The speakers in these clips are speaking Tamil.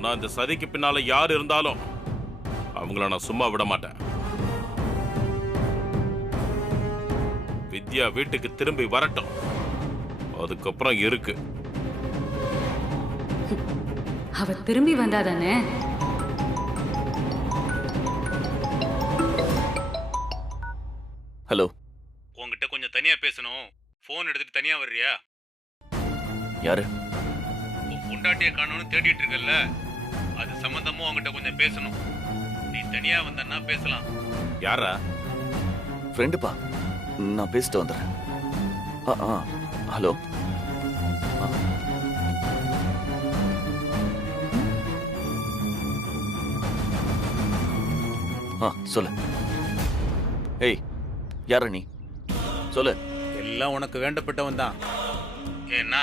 ஆனா இந்த சதிக்கு பின்னால யார் இருந்தாலும் அவங்கள நான் சும்மா விட மாட்டேன். வித்யா வீட்டுக்கு திரும்பி வரட்டும், அதுக்கப்புறம் இருக்கு. அவ திரும்பி வந்தாதானே? ஹலோ, உங்ககிட்ட கொஞ்சம் தனியா பேசணும். போன் எடுத்துட்டு தனியா வர்றியா? யாரு? உன் பொண்டாட்டியை காணோன்னு தேடிட்டு இருக்கல்ல, அது சம்பந்தமும் உங்ககிட்ட கொஞ்சம் பேசணும். நீ தனியா வந்தன்னா பேசலாம். யாரா? ஃப்ரெண்டுப்பா, நான் பேசிட்டு வந்துடுறேன். ஹலோ. சொல்லு. ஏய், யார நீ? சொல்லு. எல்லாம் உனக்கு வேண்டப்பட்டவன் தான். ஏன்னா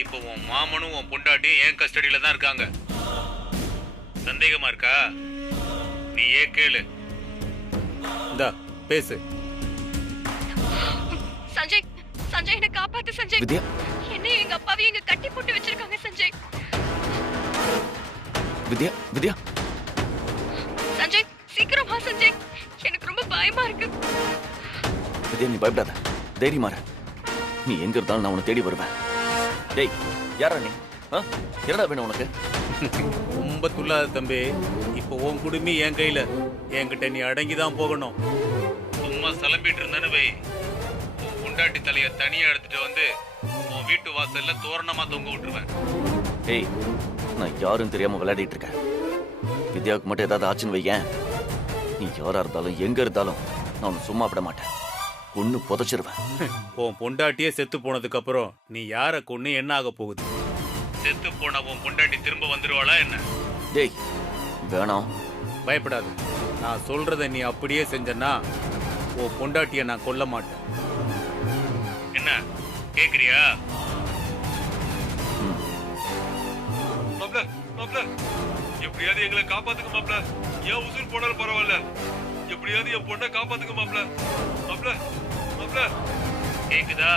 இப்போ உன் மாமனும் உன் பொண்டாட்டியும் என் கஸ்டடியில தான் இருக்காங்க. சந்தேகமா இருக்கா? நீ கேளு. இந்தா பேசு. சஞ்சய், சஞ்சய் என்ன காப்பாத்து சஞ்சய். வித்யா, என்ன எங்க அப்பாவை எங்க கட்டி போட்டு வச்சிருக்காங்க சஞ்சய். வித்யா, வித்யா. சஞ்சய் சீக்கிரம் வா சஞ்சய், எனக்கு ரொம்ப பயமா இருக்கு. வித்யா, நீ பயப்படாத, தைரியமா இரு. நீ எங்க இருந்தாலும் நான் உன்னை தேடி வருவேன். டேய், யாரா நீ? என்னடா வேணும் உனக்கு? ரொம்ப துள்ளாத தம்பி. இப்போ உன் குடுமி என் கையில. என்கிட்ட நீ அடங்கிதான் போகணும். சும்மா சலம்பிட்டு இருந்தானே வை, உன் பொண்டாட்டி தலைய தனியா எடுத்துட்டு வந்து உன் வீட்டு வாசல்ல தோரணமா தொங்க விட்டுருவேன். ஏய், நான் யாரும் தெரியாம விளையாடிட்டு இருக்கேன். வித்யாவுக்கு மட்டும் ஏதாவது ஆச்சுன்னு வையேன், நீ யாரா இருந்தாலும் எங்க இருந்தாலும் நான் உன்னை சும்மா விட மாட்டேன். கொன்னு புதைச்சிருவேன். உன் பொண்டாட்டியே செத்து போனதுக்கு அப்புறம் நீ யார கொன்னு என்ன ஆக போகுது? செத்து போன உன் பொண்டாட்டி திரும்ப வந்துருவாளா என்ன? டேய், வேணாம். பயப்படாது. நான் சொல்றத நீ அப்படியே செஞ்சனா உன் பொண்டாட்டிய நான் கொல்ல மாட்டேன். என்ன கேக்குறியா? மாப்ள, மாப்ள, எப்படியாவது எங்களை காப்பாத்துங்க மாப்ள. ஏன் உசுர் போனாலும் பரவாயில்ல, எப்படியாவது என் பொண்ணை காப்பாத்துங்க மாப்ள. மாப்ள, மாப்ள, கேக்குதா?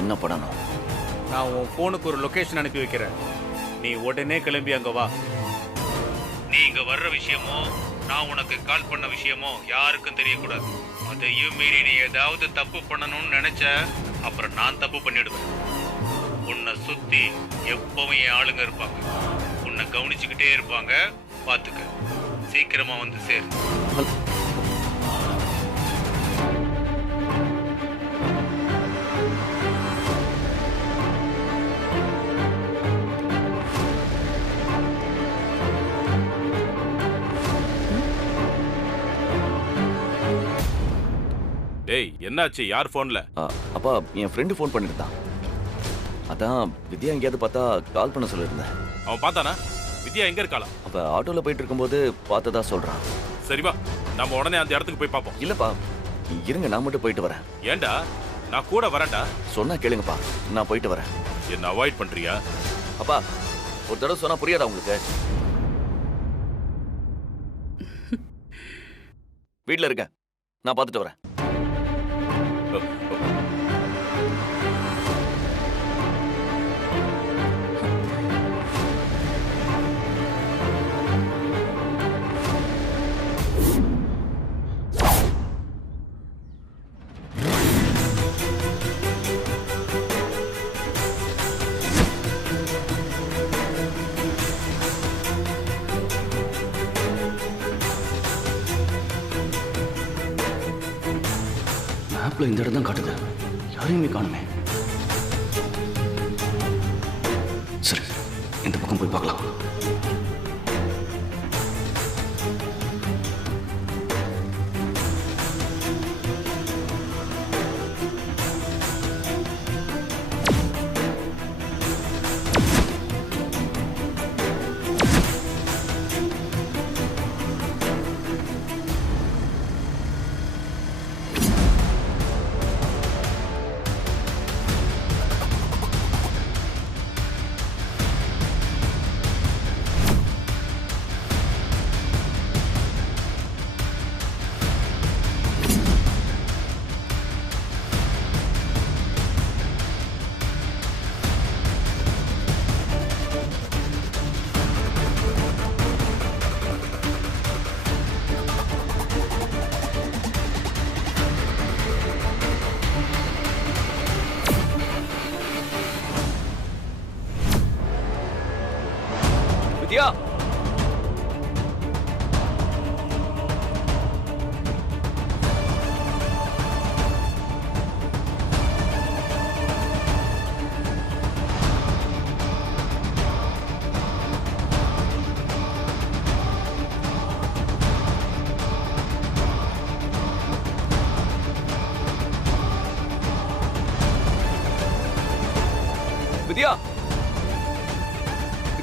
என்ன பண்ணணும்? நான் உன் போனுக்கு ஒரு லொகேஷன் அனுப்பி வைக்கிறேன். நீ உடனே கிளம்பி அங்க வா. நீ இங்க வர்ற விஷயமோ நான் உனக்கு கால் பண்ண விஷயமோ யாருக்கும் தெரியக்கூடாது. அதையும் மீறி நீ ஏதாவது தப்பு பண்ணணும்னு நினைச்ச அப்புறம் நான் தப்பு பண்ணிடுவேன். உன்னை சுத்தி எப்பவும் என் ஆளுங்க இருப்பாங்க. உன்னை கவனிச்சுக்கிட்டே இருப்பாங்க. பாத்துக்க. சீக்கிரமா வந்து சேரு. டேய், என்னாச்சு? யார் போன்ல? அப்பா, என் ஃப்ரெண்டு ஃபோன் பண்ணிருந்தான். அதான் வித்யா எங்கேயாவது பார்த்தா கால் பண்ண சொல்லியிருந்தேன். அவன் பார்த்தானா? வித்யா எங்க இருக்காளா? அப்ப ஆட்டோல போயிட்டு இருக்கும்போது பார்த்ததா சொல்றான். சரிவா, நம்ம உடனே அந்த இடத்துக்கு போய் பார்ப்போம். இல்லப்பா, இருங்க, நான் மட்டும் போயிட்டு வரேன். ஏண்டா? நான் கூட வரேன்டா. சொன்னா கேளுங்கப்பா, நான் போயிட்டு வரேன். என்ன அவாய்ட் பண்றியா? அப்பா, ஒரு தடவை சொன்னா புரியாதா உங்களுக்கு? வீட்டுல இருக்கேன், நான் பார்த்துட்டு வரேன். இந்த இடம் தான் காட்டுது. யாரையுமே காணுமே. சரி, இந்த பக்கம் போய் பார்க்கலாம்.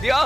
வித்யா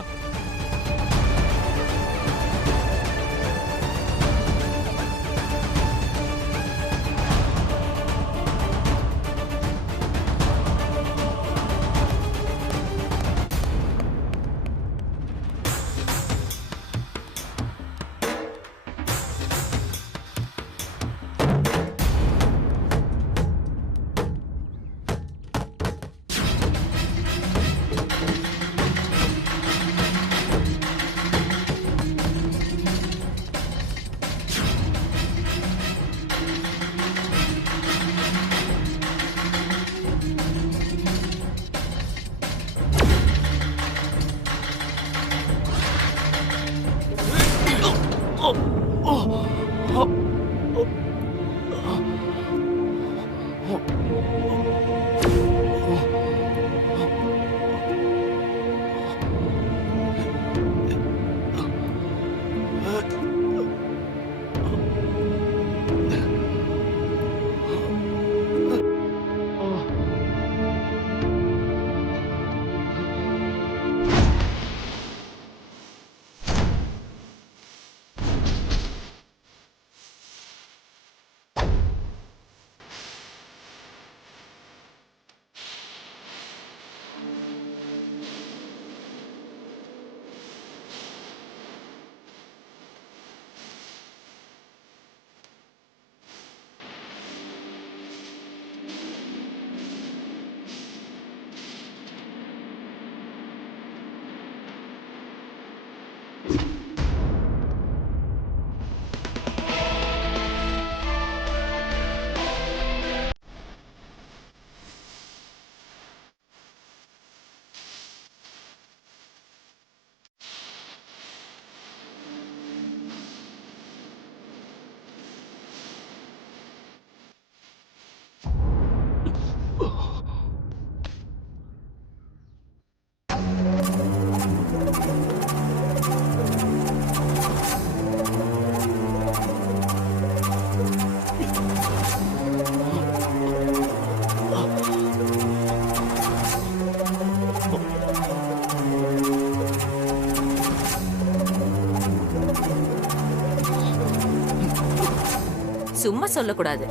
சும்மா சொல்லக்கூடாது.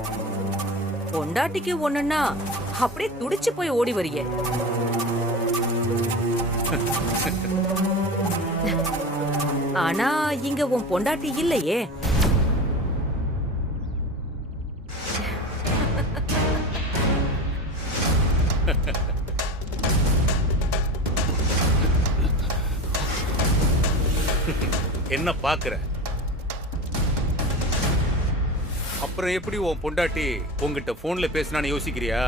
பொண்டாட்டிக்கு ஒண்ணுன்னா அப்படியே துடிச்சு போய் ஓடி வரியே. ஆனா இங்க உன் பொண்டாட்டி இல்லையே. என்ன பாக்குற? அப்புறம் எப்படி உன் பொண்டாட்டி உங்ககிட்ட போன்ல பேசினான்னு யோசிக்கிறியா?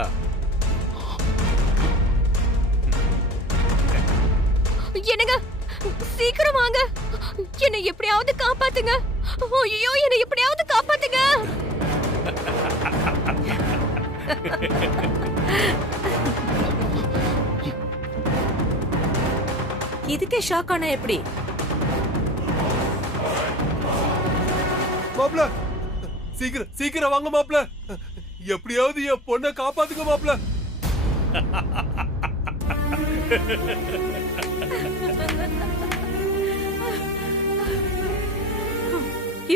என்னங்க, சீக்கிரம் வாங்க, என்னை எப்படியாவது காப்பாத்துங்க. ஐயோ, என்னை எப்படியாவது காப்பாத்துங்க. இதுக்கே ஷாக் ஆனா எப்படி? மாப்ள, சீக்கிரம் சீக்கிரம் வாங்க மாப்ள, எப்படியாவது என் பொண்ணை காப்பாத்துங்க மாப்ள.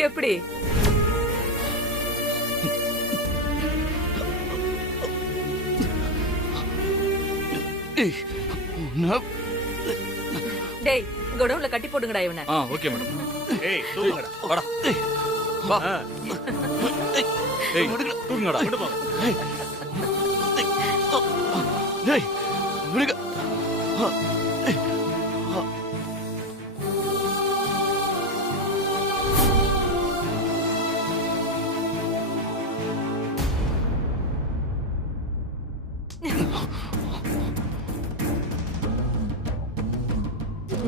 எப்படி? டேய், குடவுன்ல கட்டி போடுங்கடா இவனை. Okay madam. ஏய், தூக்குங்கடா. வாடா. வா. ஏய், தூக்குங்கடா. விடுமா. டேய், விடுங்க.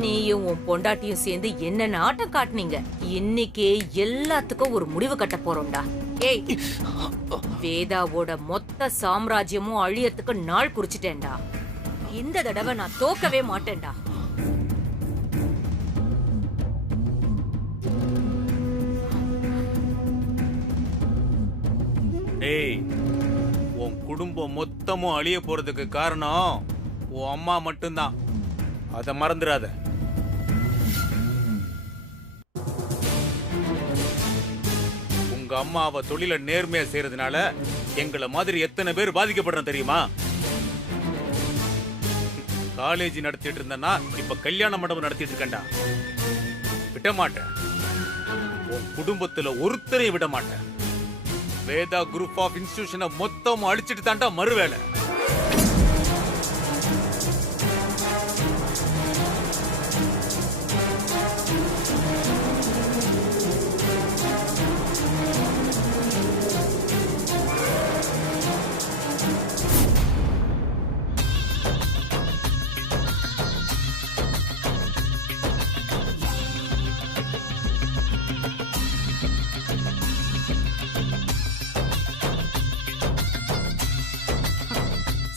நீயும் உன் பொண்டாட்டியும் சேர்ந்து என்னென்ன ஆட்டம் காட்டுனீங்க. இன்னைக்கே எல்லாத்துக்கும் ஒரு முடிவு கட்ட போறோம்டா. ஏய், வேதாவோட மொத்த சாம்ராஜ்யமும் அழியறதுக்கு நாள் குறிச்சிட்டேன்டா. இந்த தடவை நான் தோக்கவே மாட்டேன்டா. ஏய், உன் குடும்பம் மொத்தமும் அழிய போறதுக்கு காரணம் உன் அம்மா மட்டும்தான். அத மறந்துடாத. உங்க அம்மா அவ தொழில நேர்மையா செய்யறதுனால எங்களை மாதிரி எத்தனை பேர் பாதிக்கப்படுறோம் தெரியுமா? காலேஜ் நடத்திட்டு இருந்தேன்னா இப்ப கல்யாண மண்டபம் நடத்திட்டு இருக்கேன்டா. விட மாட்டேன். உன் குடும்பத்துல ஒருத்தரையும் விட மாட்டேன். வேதா குரூப் ஆஃப் இன்ஸ்டிடியூஷனை மொத்தம் அழிச்சிட்டு தாண்டா மறுவேளை.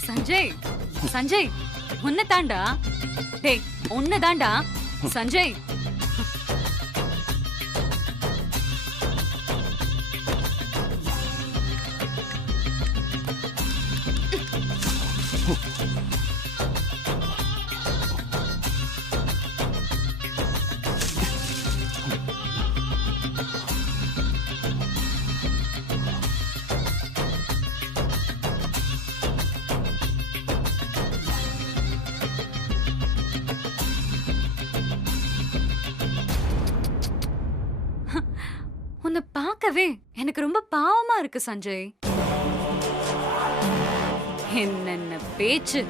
சஞ்சய் சஞ்சய் உன்னை தாண்டா. டேய் உன்னை தாண்டா சஞ்சய். உன்னை பார்க்கவே எனக்கு ரொம்ப பாவமா இருக்கு சஞ்சய். என்னென்ன பேச்சு.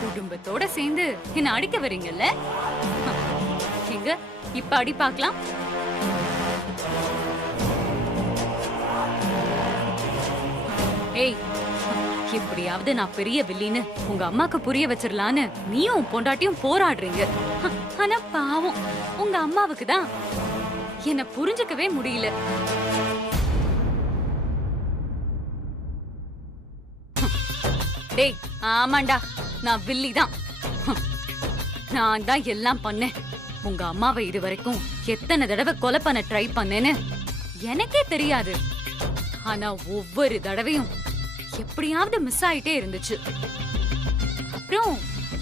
குடும்பத்தோட சேர்ந்து என்ன அடிக்க வரீங்கல்ல? எங்க இப்ப அடி பார்க்கலாம். ஏய், எப்படியாவது நான் பெரிய வில்லின்னு உங்க அம்மாக்கு புரிய வச்சிடலான்னு நீயும் பொண்டாட்டியும் போராடுறீங்க. ஆனா பாவம் உங்க அம்மாவுக்கு தான் என்ன புரிஞ்சுக்கவே முடியல. டேய் ஆமாண்டா, நான் வில்லி தான். நான் தான் எல்லாம் பண்ணேன். உங்க அம்மாவை இது வரைக்கும் எத்தனை தடவை கொலை பண்ண ட்ரை பண்ணேன்னு எனக்கே தெரியாது. ஆனா ஒவ்வொரு தடவையும் எப்படியாவது மிஸ் ஆயிட்டே இருந்துச்சு. அப்புறம்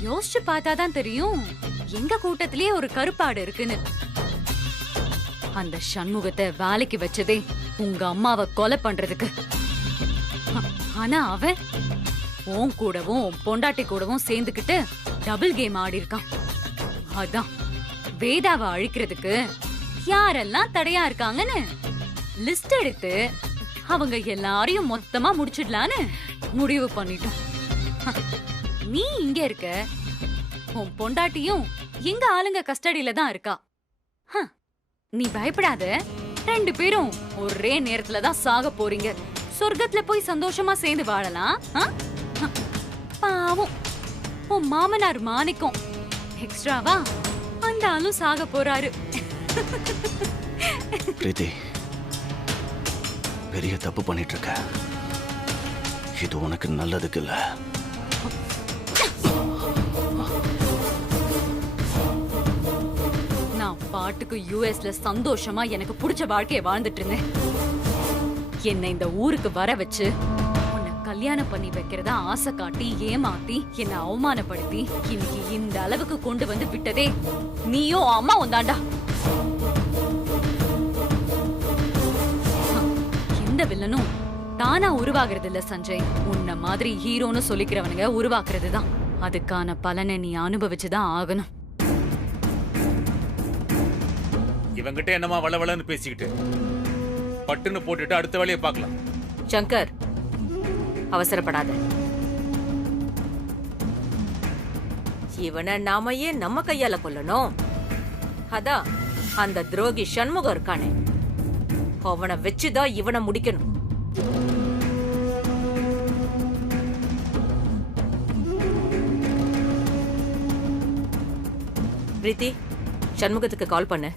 யோசிச்சு பார்த்தாதான் தெரியும் எங்க கூட்டத்திலேயே ஒரு கருப்பாடு இருக்குன்னு. அந்த சண்முகத்தை வேலைக்கு வச்சதே உங்க அம்மாவை கொலை பண்றதுக்கு. ஆனா அவன் உன் கூடவும் உன் பொண்டாட்டி கூடவும் சேர்ந்துக்கிட்டு டபுள் கேம் ஆடி இருக்கான். அதான் வேதாவை அழிக்கிறதுக்கு யாரெல்லாம் தடையா இருக்காங்கன்னு லிஸ்ட் எடுத்து அவங்க எல்லாரையும் மொத்தமா முடிச்சிடலான்னு முடிவு பண்ணிட்டோம். நீ இங்க இருக்க, உன் பொண்டாட்டியும் எங்க ஆளுங்க கஸ்டடியில தான் இருக்கா. நீ பயப்படாத, 2 பேரும் ஒரே நேரத்துல தான் சாக போறீங்க. சொர்க்கத்துல போய் சந்தோஷமா சேர்ந்து வாழலாம். பாவம் உன் மாமனார் மாணிக்கம் எக்ஸ்ட்ராவா அந்த ஆளும் சாக போறாரு. பிரீத்தி, பெரிய தப்பு பண்ணிட்டு இருக்க. இது உனக்கு நல்லதுக்கு இல்ல. நான் பாட்டுக்கு யுஎஸ்ல சந்தோஷமா எனக்கு பிடிச்ச வாழ்க்கைய வாழ்ந்துட்டு இருந்தேன். என்னை இந்த ஊருக்கு வர வச்சு உன்னை கல்யாணம் பண்ணி வைக்கிறதா ஆசை காட்டி ஏமாத்தி என்னை அவமானப்படுத்தி இன்னைக்கு இந்த அளவுக்கு கொண்டு வந்து விட்டதே நீயும் அம்மாவும் தாண்டா. எந்த வில்லனும் தானா உருவாகிறது இல்ல சஞ்சய். உன்ன மாதிரி ஹீரோன்னு சொல்லிக்கிறவனுங்க உருவாக்குறது தான். அதுக்கான பலனை நீ அனுபவிச்சுதான் ஆகணும். இவங்கிட்ட என்னமா வளவளன்னு பேசிக்கிட்டு பட்டுன்னு போட்டுட்டு அடுத்த வேலையை பார்க்கலாம். சங்கர், அவசரப்படாத. இவனை நாம ஏன் நம்ம கையால கொல்லணும்? அதான் அந்த துரோகி சண்முகம் இருக்கானே, அவனை வச்சுதான் இவனை முடிக்கணும். பிரீத்தி, சண்முகத்துக்கு கால் பண்ணு.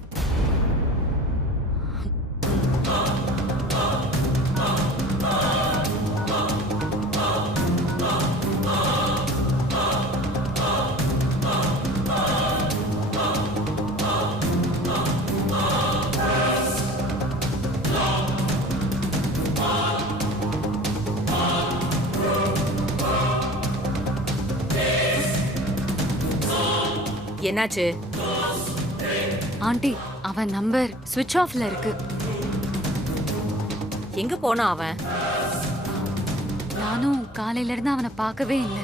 என்னாச்சு? ஆண்டி, அவன் நம்பர் ஸ்விட்ச் ஆஃப்ல இருக்கு. எங்க போனா அவன்? நானும் காலையில இருந்து அவனை பார்க்கவே இல்லை.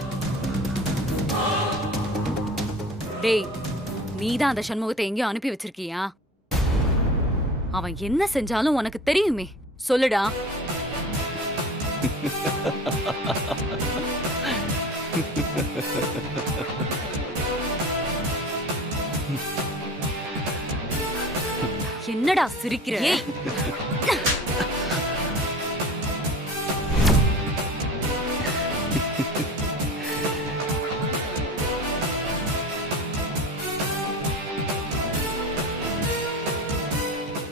டேய், நீதான் அந்த சண்முகத்தை எங்கேயோ அனுப்பி வச்சிருக்கியா? அவன் என்ன செஞ்சாலும் உனக்கு தெரியுமே, சொல்லுடா. என்னடா சிரிக்கிற?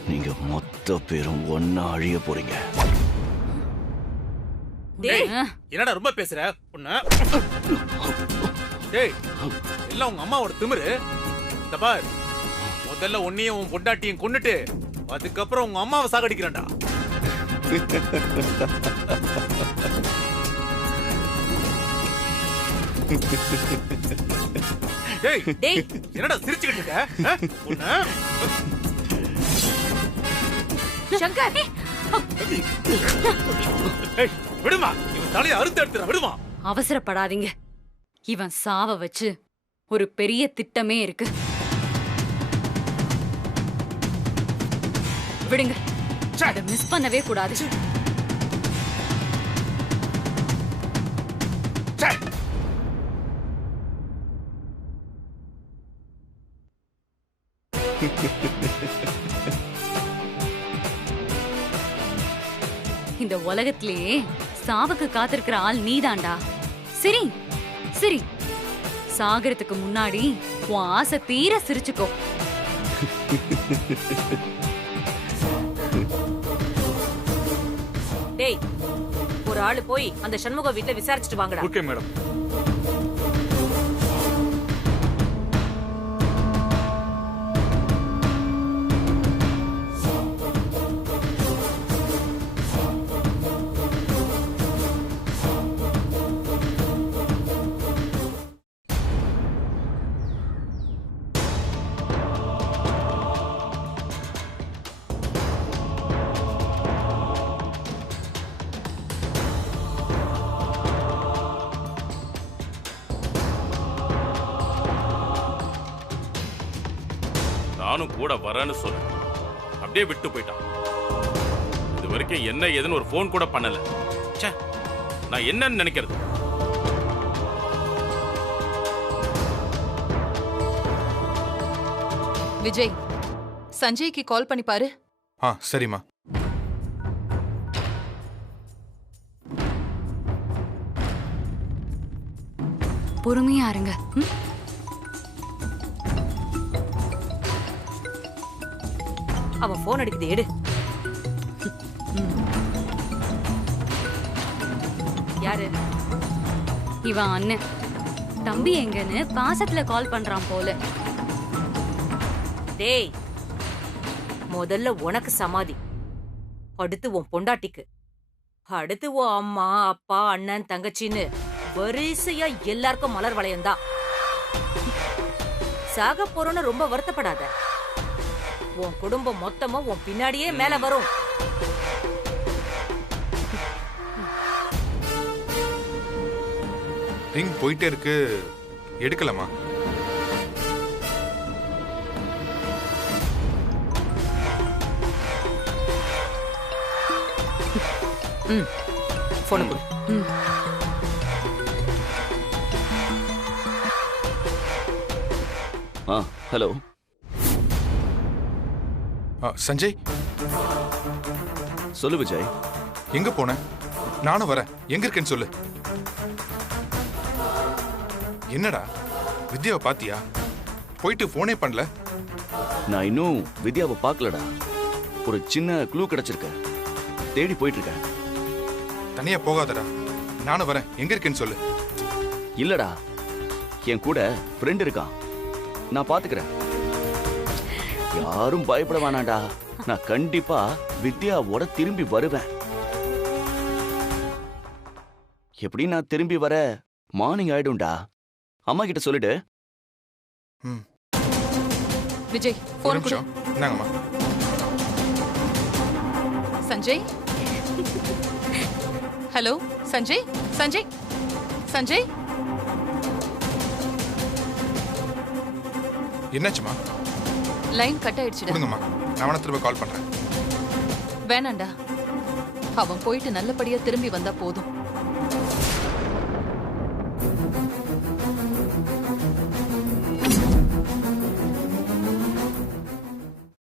நீங்க மொத்த பேரும் ஒன்னா அழிய போறீங்க. டேய், என்னடா ரொம்ப பேசுற? உன்ன டேய், எல்லாம் உங்க அம்மாவோட திமிரு. இந்த பார், முதல்ல உன்னையும் உன் பொண்டாட்டியும் கொன்னுட்டு அதுக்கப்புறம் உங்க அம்மாவை சாகடிக்கிறேன்டா. டேய் டேய், என்னடா சிரிச்சுக்கிட்டு இருக்க? உன்ன சங்கர், ஏய், விடுமா, இவன் தலையை அறுத்து எடுத்துற, விடுமா. அவசரப்படாதீங்க. இவன் சாவ வச்சு ஒரு பெரிய திட்டமே இருக்கு. விடுங்க, அதை மிஸ் பண்ணவே கூடாது. இந்த உலகத்திலேயே சாவுக்கு காத்திருக்கிற ஆள் நீதான்டா. சரி சரி, சாகறதுக்கு முன்னாடி உன் ஆசை தீர சிரிச்சுக்கோ. டேய், ஒரு ஆளு போய் அந்த சண்முக வீட்டுல விசாரிச்சுட்டு வாங்கடா. Okay madam. நானும் கூட வரேன்னு சொல்லு, அப்படியே விட்டு போயிட்டான். இது வரைக்கும் என்ன ஏதுன்னு ஒரு போன் கூட பண்ணல. ச்சே, நான் என்னன்னு நினைக்கிறது? விஜய், சஞ்சய்க்கு கால் பண்ணி பாரு. சரிம்மா. பொறுமையா இருங்க. அவன் போன் அடிக்குது, எடு. யாரு? இவன் அண்ணன். தம்பி எங்கன்னு பாசத்துல கால் பண்றான் போல. டேய், முதல்ல உனக்கு சமாதி, அடுத்து உன் பொண்டாட்டிக்கு, அடுத்து உன் அம்மா அப்பா அண்ணன் தங்கச்சின்னு வரிசையா எல்லாருக்கும் மலர் வளையம்தான். சாக போறோன்னு ரொம்ப வருத்தப்படாத. உன் குடும்பம் மொத்தமும் உன் பின்னாடியே மேல வரும். ரிங் போயிட்டே இருக்கு, எடுக்கலாமா? போன கொடு. ஹலோ சஞ்சய், சொல்லு விஜய். எங்க போன? நானும் வரேன். எங்க இருக்கேன்னு சொல்லு. என்னடா, வித்யாவை பாத்தியா? போயிட்டு போனே பண்ணல. நான் இன்னும் வித்யாவை பார்க்கலடா. ஒரு சின்ன க்ளூ கிடைச்சிருக்க, தேடி போயிட்டு இருக்கேன். தனியா போகாதடா, நானும் வரேன். எங்க இருக்கேன்னு சொல்லு. இல்லடா, என் கூட ஃப்ரெண்ட் இருக்கான், நான் பாத்துக்கிறேன். யாரும் பயப்பட வேணாண்டா, நான் கண்டிப்பா வித்யாவோட திரும்பி வருவேன். எப்படி நான் திரும்பி வர மார்னிங் ஆயிடும்டா. அம்மா கிட்ட சொல்லிடு. விஜய், ஒரு போன் கொடு. நிமிஷம். என்னங்கம்மா? சஞ்சய், ஹலோ சஞ்சய் சஞ்சய் சஞ்சய் என்னாச்சுமா? லைன் கட் ஆயிடுச்சுடா. கொடுங்கம்மா, நான் வேணா திரும்ப கால் பண்றேன். வேணாண்டா, அவன் போயிட்டு நல்லபடியா திரும்பி வந்தா போதும்.